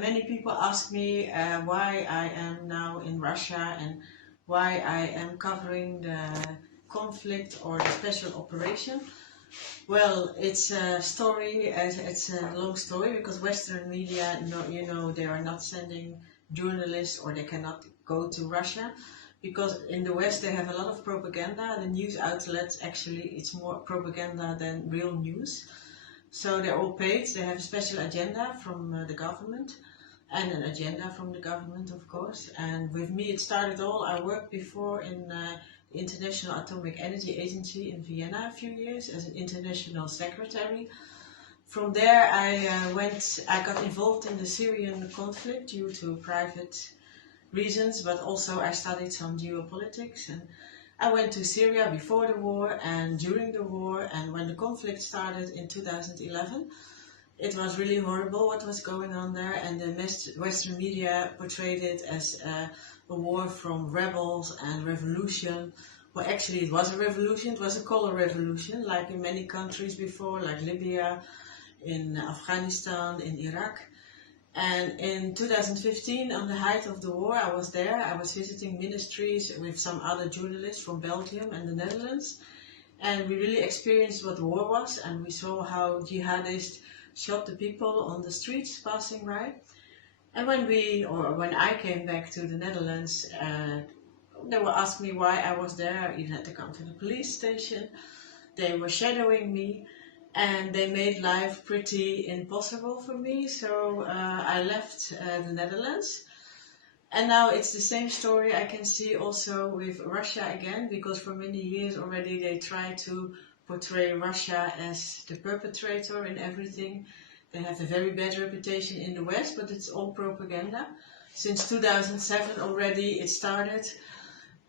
Many people ask me why I am now in Russia and why I am covering the conflict or the special operation. Well, it's a story, it's a long story because Western media, they are not sending journalists or they cannot go to Russia because in the West they have a lot of propaganda. The news outlets actually, it's more propaganda than real news. So they're all paid, they have a special agenda from the government and an agenda from the government, of course. And with me it started all. I worked before in the International Atomic Energy Agency in Vienna a few years as an international secretary. From there I got involved in the Syrian conflict due to private reasons, but also I studied some geopolitics, and I went to Syria before the war and during the war, and when the conflict started in 2011, it was really horrible what was going on there, and the Western media portrayed it as a war from rebels and revolution. Well, actually it was a revolution, it was a color revolution, like in many countries before, like Libya, in Afghanistan, in Iraq. And in 2015, on the height of the war, I was there. I was visiting ministries with some other journalists from Belgium and the Netherlands. And we really experienced what war was, and we saw how jihadists shot the people on the streets passing by. And when I came back to the Netherlands, they were asking me why I was there. I even had to come to the police station. They were shadowing me. And they made life pretty impossible for me, so I left the Netherlands. And now it's the same story I can see also with Russia again, because for many years already they try to portray Russia as the perpetrator in everything. They have a very bad reputation in the West, but it's all propaganda. Since 2007 already it started.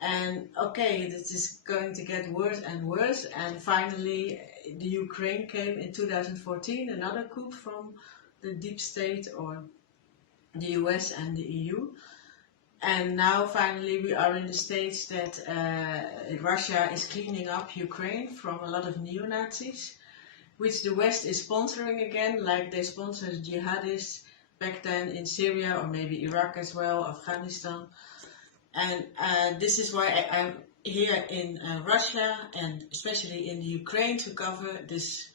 And okay, this is going to get worse and worse, and finally the Ukraine came in 2014, another coup from the deep state or the US and the EU. And now finally we are in the stage that Russia is cleaning up Ukraine from a lot of neo-Nazis, which the West is sponsoring again, like they sponsored jihadists back then in Syria or maybe Iraq as well, Afghanistan. And this is why I'm here in Russia and especially in the Ukraine to cover this